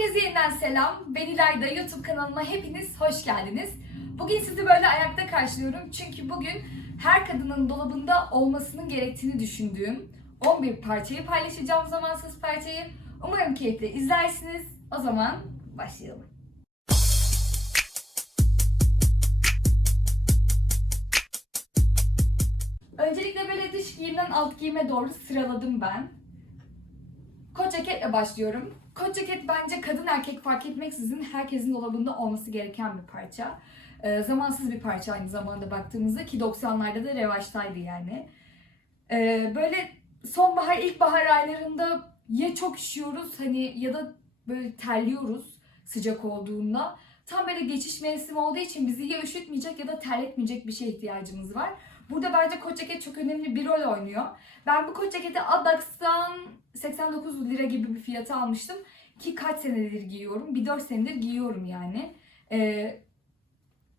Herkese yeniden selam. Ben İlayda. YouTube kanalıma hepiniz hoş geldiniz. Bugün sizi böyle ayakta karşılıyorum. Çünkü bugün her kadının dolabında olmasının gerektiğini düşündüğüm 11 parçayı paylaşacağım zamansız parçayı. Umarım keyifle izlersiniz. O zaman başlayalım. Öncelikle böyle dış giyimden alt giyime doğru sıraladım ben. Kot ceketle başlıyorum. Kot ceket bence kadın erkek fark etmeksizin herkesin dolabında olması gereken bir parça. Ee, zamansız bir parça aynı zamanda baktığımızda ki 90'larda da revaçtaydı yani. Ee, böyle sonbahar, ilkbahar aylarında ya çok üşüyoruz hani ya da böyle terliyoruz sıcak olduğunda. Tam böyle geçiş mevsimi olduğu için bizi ya üşütmeyecek ya da terletmeyecek bir şeye ihtiyacımız var. Burada bence kot ceket çok önemli bir rol oynuyor. Ben bu kot ceketi Adax'tan 89 lira gibi bir fiyata almıştım. Ki kaç senedir giyiyorum? Bir 4 senedir giyiyorum yani. Ee,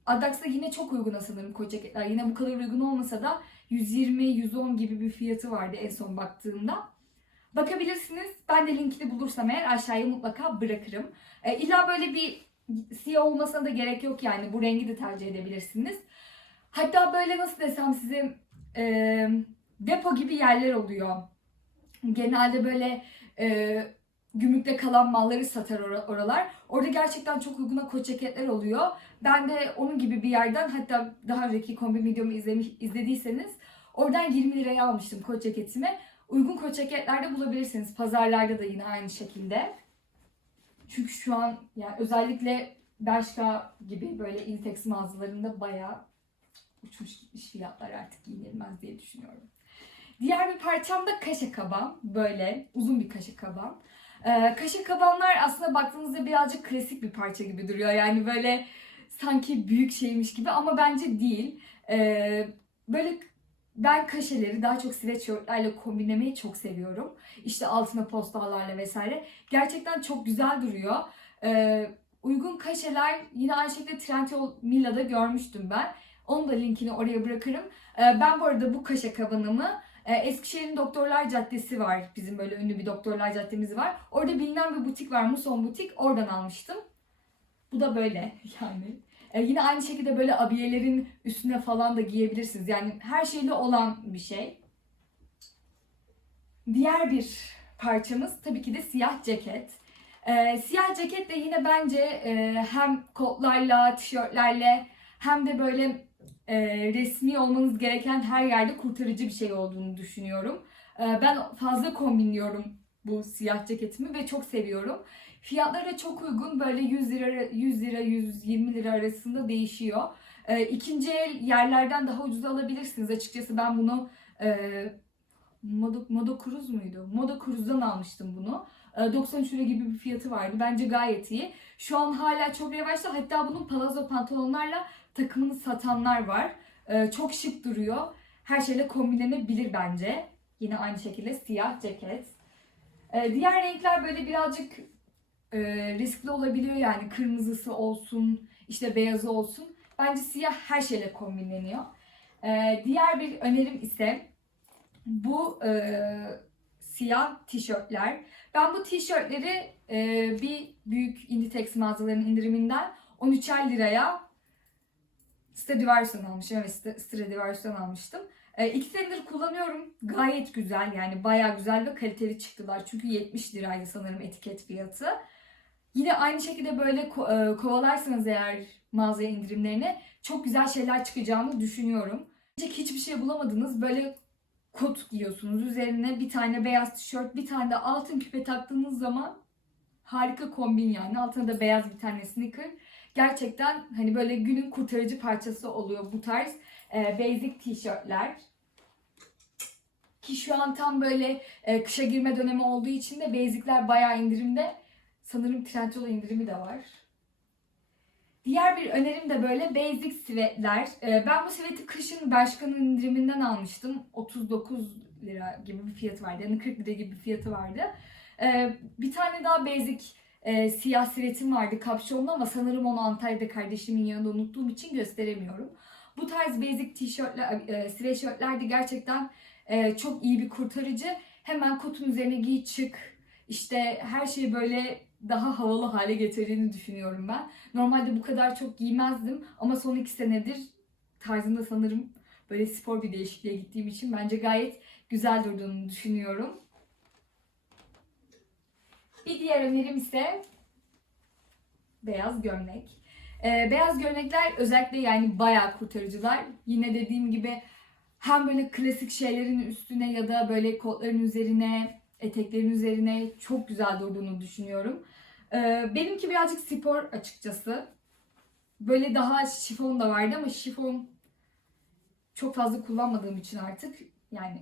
Adax'ta yine çok uygun sanırım kot ceketler. Yine bu kadar uygun olmasa da 120-110 gibi bir fiyatı vardı en son baktığımda. Bakabilirsiniz. Ben de linkini bulursam eğer aşağıya mutlaka bırakırım. Ee, illa böyle bir siyah olmasına da gerek yok yani. Bu rengi de tercih edebilirsiniz. Hatta böyle nasıl desem size e, depo gibi yerler oluyor. Genelde böyle e, gümrükte kalan malları satar or- oralar. Orada gerçekten çok uyguna kot ceketler oluyor. Ben de onun gibi bir yerden hatta daha önceki kombi videomu izlemiş, izlediyseniz oradan 20 liraya almıştım kot ceketimi. Uygun kot ceketler de bulabilirsiniz. Pazarlarda da yine aynı şekilde. Çünkü şu an yani özellikle Bershka gibi böyle Intex mağazalarında bayağı uçmuş gitmiş fiyatlar artık giyinilmez diye düşünüyorum. Diğer bir parçam da kaşe kaban. Böyle uzun bir kaşe kaban. Ee, kaşe kabanlar aslında baktığınızda birazcık klasik bir parça gibi duruyor. Yani böyle sanki büyük şeymiş gibi ama bence değil. Ee, böyle ben kaşeleri daha çok sweatshirtlerle kombinlemeyi çok seviyorum. İşte altına postallarla vesaire. Gerçekten çok güzel duruyor. Ee, uygun kaşeler yine aynı şekilde Trendyol Milla'da görmüştüm ben. Onun da linkini oraya bırakırım. Ee, ben bu arada bu kaşe kabanımı Eskişehir'in Doktorlar Caddesi var. Bizim böyle ünlü bir Doktorlar Caddemiz var. Orada bilinen bir butik var. Muson Butik. Oradan almıştım. Bu da böyle yani. Ee, yine aynı şekilde böyle abiyelerin üstüne falan da giyebilirsiniz. Yani her şeyle olan bir şey. Diğer bir parçamız tabii ki de siyah ceket. Ee, siyah ceket de yine bence e, hem kotlarla, tişörtlerle hem de böyle e, resmi olmanız gereken her yerde kurtarıcı bir şey olduğunu düşünüyorum. E, ben fazla kombinliyorum bu siyah ceketimi ve çok seviyorum. Fiyatları çok uygun. Böyle 100 lira 100 lira 120 lira arasında değişiyor. E, ikinci el yerlerden daha ucuz alabilirsiniz. Açıkçası ben bunu e, Modo, Modo Cruz muydu? Modo Cruz'dan almıştım bunu. E, 93 lira gibi bir fiyatı vardı. Bence gayet iyi. Şu an hala çok revaçta. Hatta bunun palazzo pantolonlarla takımını satanlar var. Ee, çok şık duruyor. Her şeyle kombinlenebilir bence. Yine aynı şekilde siyah ceket. Ee, diğer renkler böyle birazcık e, riskli olabiliyor yani kırmızısı olsun, işte beyazı olsun. Bence siyah her şeyle kombinleniyor. Ee, diğer bir önerim ise bu e, siyah tişörtler. Ben bu tişörtleri e, bir büyük Inditex mağazalarının indiriminden 13'er liraya Stradivarius'tan almışım. Evet Stradivarius'tan almıştım. E, iki senedir kullanıyorum. Gayet güzel yani bayağı güzel ve kaliteli çıktılar. Çünkü 70 liraydı sanırım etiket fiyatı. Yine aynı şekilde böyle ko- e, kovalarsanız eğer mağazaya indirimlerini çok güzel şeyler çıkacağını düşünüyorum. Hiç hiçbir şey bulamadınız. Böyle kot giyiyorsunuz. Üzerine bir tane beyaz tişört, bir tane de altın küpe taktığınız zaman harika kombin yani. Altına da beyaz bir tane sneaker gerçekten hani böyle günün kurtarıcı parçası oluyor bu tarz e, basic tişörtler. Ki şu an tam böyle e, kışa girme dönemi olduğu için de basic'ler bayağı indirimde. Sanırım Trendyol indirimi de var. Diğer bir önerim de böyle basic sivetler. E, ben bu siveti kışın Bershka'nın indiriminden almıştım. 39 lira gibi bir fiyatı vardı. Yani 40 lira gibi bir fiyatı vardı. E, bir tane daha basic e, siyah sivetim vardı kapşonlu ama sanırım onu Antalya'da kardeşimin yanında unuttuğum için gösteremiyorum. Bu tarz basic tişörtler, e, sweatshirtler de gerçekten e, çok iyi bir kurtarıcı. Hemen kotun üzerine giy çık. İşte her şey böyle daha havalı hale getirdiğini düşünüyorum ben. Normalde bu kadar çok giymezdim ama son iki senedir tarzımda sanırım böyle spor bir değişikliğe gittiğim için bence gayet güzel durduğunu düşünüyorum. Bir diğer önerim ise beyaz gömlek. Ee, beyaz gömlekler özellikle yani bayağı kurtarıcılar. Yine dediğim gibi hem böyle klasik şeylerin üstüne ya da böyle kotların üzerine, eteklerin üzerine çok güzel durduğunu düşünüyorum. Ee, benimki birazcık spor açıkçası. Böyle daha şifon da vardı ama şifon çok fazla kullanmadığım için artık yani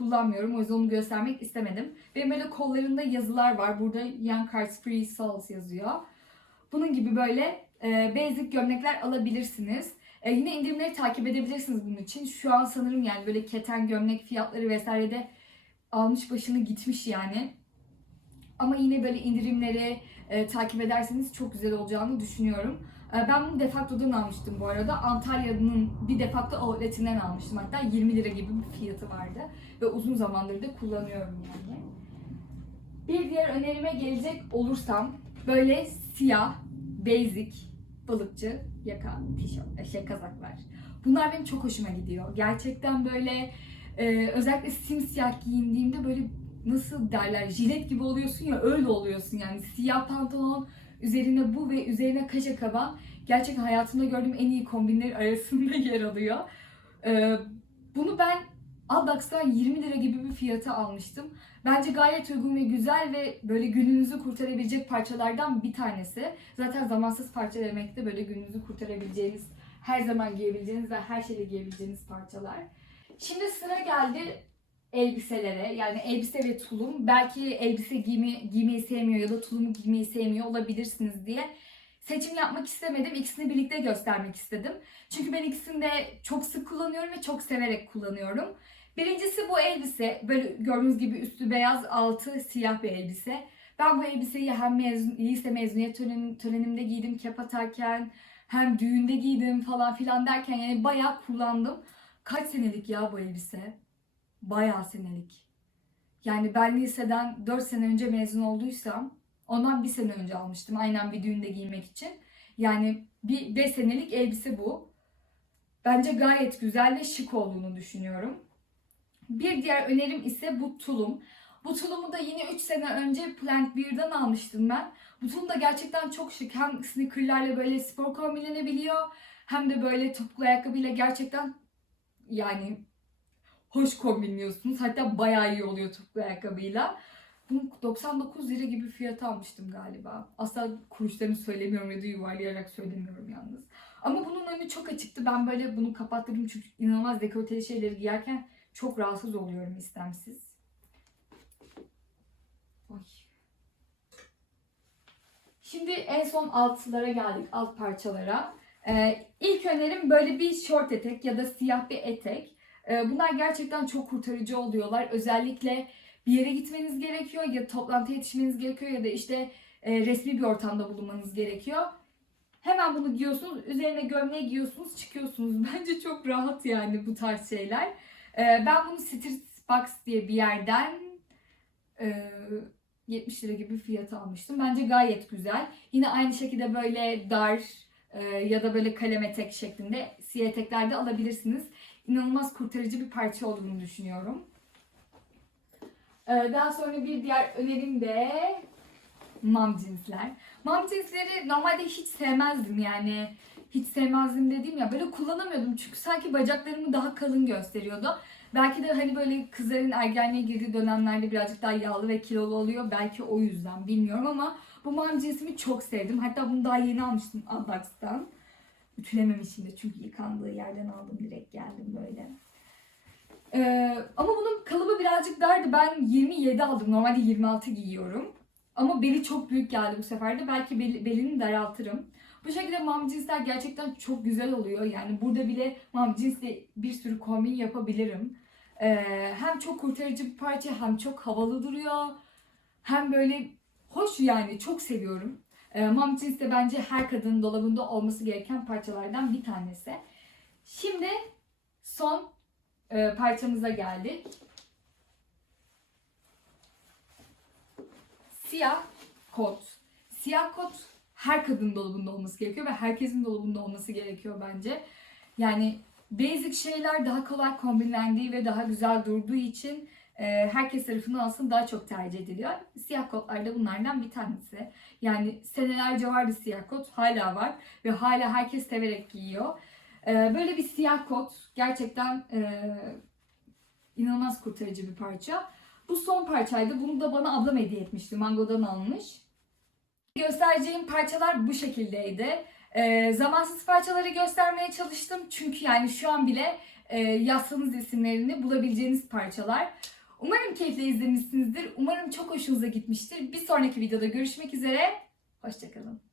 kullanmıyorum. O yüzden onu göstermek istemedim. Benim böyle kollarında yazılar var. Burada Young Cards Free Souls yazıyor. Bunun gibi böyle e, basic gömlekler alabilirsiniz. E, yine indirimleri takip edebilirsiniz bunun için. Şu an sanırım yani böyle keten gömlek fiyatları vesaire de almış başını gitmiş yani. Ama yine böyle indirimleri e, takip ederseniz çok güzel olacağını düşünüyorum. E, ben bunu Defacto'dan almıştım bu arada. Antalya'nın bir Defacto outletinden almıştım. Hatta 20 lira gibi bir fiyatı vardı. Ve uzun zamandır da kullanıyorum yani. Bir diğer önerime gelecek olursam böyle siyah, basic, balıkçı yaka, tişört, şey kazaklar. Bunlar benim çok hoşuma gidiyor. Gerçekten böyle e, özellikle simsiyah giyindiğimde böyle nasıl derler jilet gibi oluyorsun ya öyle oluyorsun yani. Siyah pantolon, üzerine bu ve üzerine kaşa kaban gerçekten hayatımda gördüğüm en iyi kombinler arasında yer alıyor. E, bunu ben Aldax'tan 20 lira gibi bir fiyata almıştım. Bence gayet uygun ve güzel ve böyle gününüzü kurtarabilecek parçalardan bir tanesi. Zaten zamansız parça demek de böyle gününüzü kurtarabileceğiniz, her zaman giyebileceğiniz ve her şeyle giyebileceğiniz parçalar. Şimdi sıra geldi elbiselere. Yani elbise ve tulum. Belki elbise giyme, giymeyi sevmiyor ya da tulumu giymeyi sevmiyor olabilirsiniz diye seçim yapmak istemedim. İkisini birlikte göstermek istedim. Çünkü ben ikisini de çok sık kullanıyorum ve çok severek kullanıyorum. Birincisi bu elbise. Böyle gördüğünüz gibi üstü beyaz, altı siyah bir elbise. Ben bu elbiseyi hem mezun, lise mezuniyet törenim, törenimde giydim kep atarken, hem düğünde giydim falan filan derken yani bayağı kullandım. Kaç senelik ya bu elbise? Bayağı senelik. Yani ben liseden 4 sene önce mezun olduysam ondan bir sene önce almıştım. Aynen bir düğünde giymek için. Yani bir 5 senelik elbise bu. Bence gayet güzel ve şık olduğunu düşünüyorum. Bir diğer önerim ise bu tulum. Bu tulumu da yine 3 sene önce Plant Beer'dan almıştım ben. Bu tulum da gerçekten çok şık. Hem sneakerlarla böyle spor kombinlenebiliyor. Hem de böyle topuklu ayakkabıyla gerçekten yani hoş kombinliyorsunuz. Hatta bayağı iyi oluyor topuklu ayakkabıyla. Bunu 99 lira gibi fiyata almıştım galiba. Asla kuruşlarını söylemiyorum ya da yuvarlayarak söylemiyorum yalnız. Ama bunun önü çok açıktı. Ben böyle bunu kapattırdım çünkü inanılmaz dekolteli şeyleri giyerken çok rahatsız oluyorum istemsiz. Oy. Şimdi en son altlara geldik, alt parçalara. Ee, ilk önerim böyle bir short etek ya da siyah bir etek. Ee, bunlar gerçekten çok kurtarıcı oluyorlar. Özellikle bir yere gitmeniz gerekiyor ya toplantıya yetişmeniz gerekiyor ya da işte e, resmi bir ortamda bulunmanız gerekiyor. Hemen bunu giyiyorsunuz, üzerine gömleği giyiyorsunuz, çıkıyorsunuz. Bence çok rahat yani bu tarz şeyler. Ee, ben bunu Street Box diye bir yerden e, 70 lira gibi fiyat almıştım. Bence gayet güzel. Yine aynı şekilde böyle dar e, ya da böyle kalem etek şeklinde siyah etekler alabilirsiniz. İnanılmaz kurtarıcı bir parça olduğunu düşünüyorum. Ee, daha sonra bir diğer önerim de mom cinsler. Mom cinsleri normalde hiç sevmezdim yani. Hiç sevmezdim dediğim ya böyle kullanamıyordum çünkü sanki bacaklarımı daha kalın gösteriyordu. Belki de hani böyle kızların ergenliğe girdiği dönemlerde birazcık daha yağlı ve kilolu oluyor. Belki o yüzden bilmiyorum ama bu mom cinsimi çok sevdim. Hatta bunu daha yeni almıştım Aldax'tan. Ütülememişim de çünkü yıkandığı yerden aldım direkt geldim böyle. Ee, ama bunun kalıbı birazcık dardı. Ben 27 aldım. Normalde 26 giyiyorum. Ama beli çok büyük geldi bu sefer de. Belki bel, belini daraltırım. Bu şekilde mom cinsler gerçekten çok güzel oluyor. Yani burada bile mom cinsle bir sürü kombin yapabilirim. Ee, hem çok kurtarıcı bir parça hem çok havalı duruyor. Hem böyle hoş yani çok seviyorum. Ee, mom cins de bence her kadının dolabında olması gereken parçalardan bir tanesi. Şimdi son e, parçamıza geldik. Siyah kot. siyah kot her kadının dolabında olması gerekiyor ve herkesin dolabında olması gerekiyor bence. Yani basic şeyler daha kolay kombinlendiği ve daha güzel durduğu için e, herkes tarafından aslında daha çok tercih ediliyor. Siyah kotlar da bunlardan bir tanesi. Yani senelerce vardı siyah kot, hala var ve hala herkes severek giyiyor. E, böyle bir siyah kot gerçekten e, inanılmaz kurtarıcı bir parça. Bu son parçaydı. Bunu da bana ablam hediye etmişti. Mango'dan almış. Göstereceğim parçalar bu şekildeydi. Ee, zamansız parçaları göstermeye çalıştım. Çünkü yani şu an bile e, yazsanız isimlerini bulabileceğiniz parçalar. Umarım keyifle izlemişsinizdir. Umarım çok hoşunuza gitmiştir. Bir sonraki videoda görüşmek üzere. Hoşçakalın.